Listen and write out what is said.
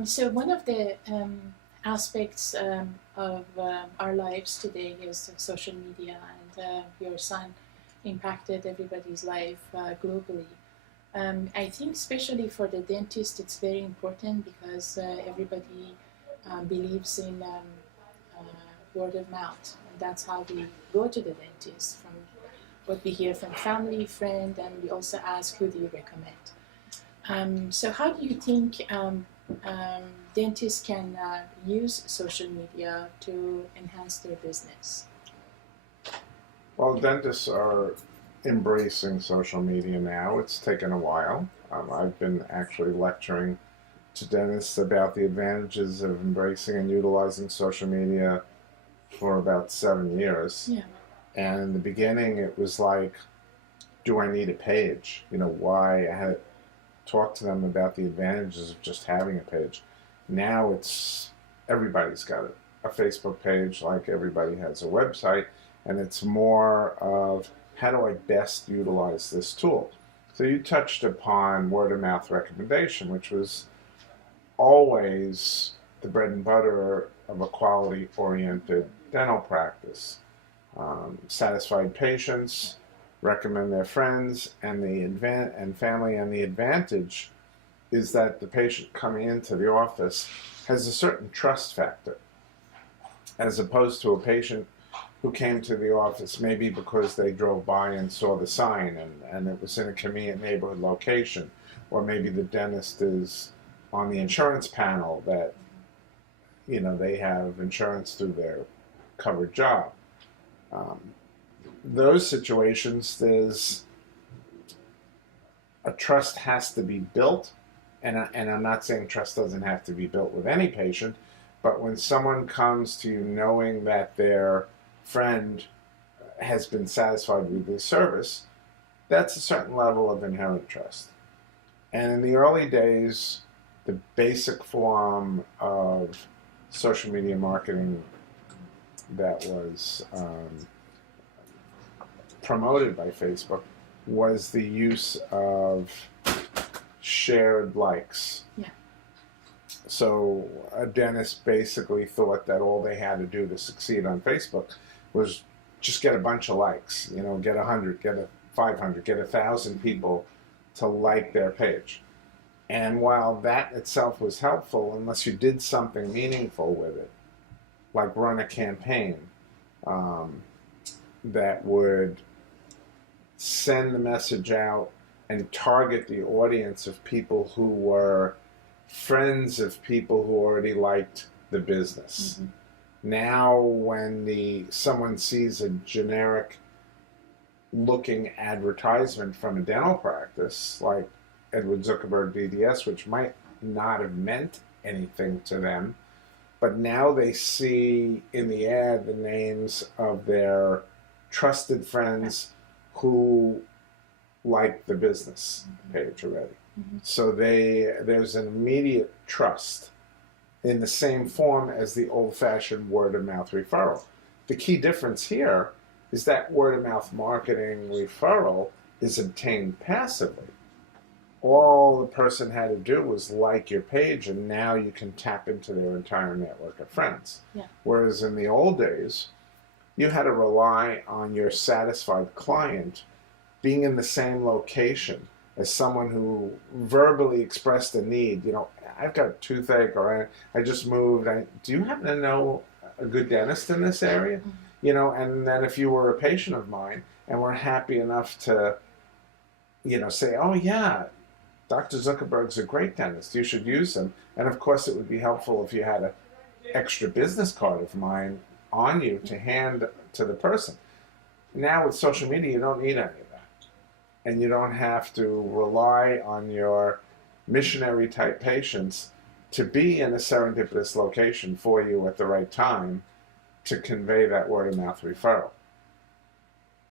So one of the aspects of our lives today is social media, and your son impacted everybody's life globally. I think especially for the dentist, it's very important because everybody believes in word of mouth, and that's how we go to the dentist, from what we hear from family, friend, and we also ask, who do you recommend? So how do you think dentists can use social media to enhance their business? Well, dentists are embracing social media now. It's taken a while. I've been actually lecturing to dentists about the advantages of embracing and utilizing social media for about 7 years. Yeah. And in the beginning, it was like, do I need a page? Why? I had talked to them about the advantages of just having a page. Now everybody's got a Facebook page, like everybody has a website, and it's more of, how do I best utilize this tool? So you touched upon word of mouth recommendation, which was always the bread and butter of a quality oriented dental practice. Satisfied patients recommend their friends and family, and the advantage is that the patient coming into the office has a certain trust factor, as opposed to a patient who came to the office maybe because they drove by and saw the sign and it was in a convenient neighborhood location, or maybe the dentist is on the insurance panel that they have insurance through their covered job. Those situations, there's a trust has to be built, and I'm not saying trust doesn't have to be built with any patient, but when someone comes to you knowing that their friend has been satisfied with the service, that's a certain level of inherent trust. And in the early days, the basic form of social media marketing that was promoted by Facebook was the use of shared likes. Yeah. So a dentist basically thought that all they had to do to succeed on Facebook was just get a bunch of likes, get 100, get 500, get 1,000 people to like their page. And while that itself was helpful, unless you did something meaningful with it, like run a campaign that would send the message out and target the audience of people who were friends of people who already liked the business. Mm-hmm. Now, when someone sees a generic looking advertisement from a dental practice, like Edward Zuckerberg DDS, which might not have meant anything to them, but now they see in the ad the names of their trusted friends who like the business page already. Mm-hmm. So there's an immediate trust in the same form as the old-fashioned word-of-mouth referral. The key difference here is that word-of-mouth marketing referral is obtained passively. All the person had to do was like your page, and now you can tap into their entire network of friends. Yeah. Whereas in the old days, you had to rely on your satisfied client being in the same location as someone who verbally expressed a need. I've got toothache, or I just moved. Do you happen to know a good dentist in this area? Mm-hmm. And then if you were a patient of mine and were happy enough to, say, oh yeah, Dr. Zuckerberg's a great dentist, you should use him. And of course it would be helpful if you had an extra business card of mine on you to hand to the person. Now with social media, you don't need any of that. And you don't have to rely on your missionary type patients to be in a serendipitous location for you at the right time to convey that word of mouth referral.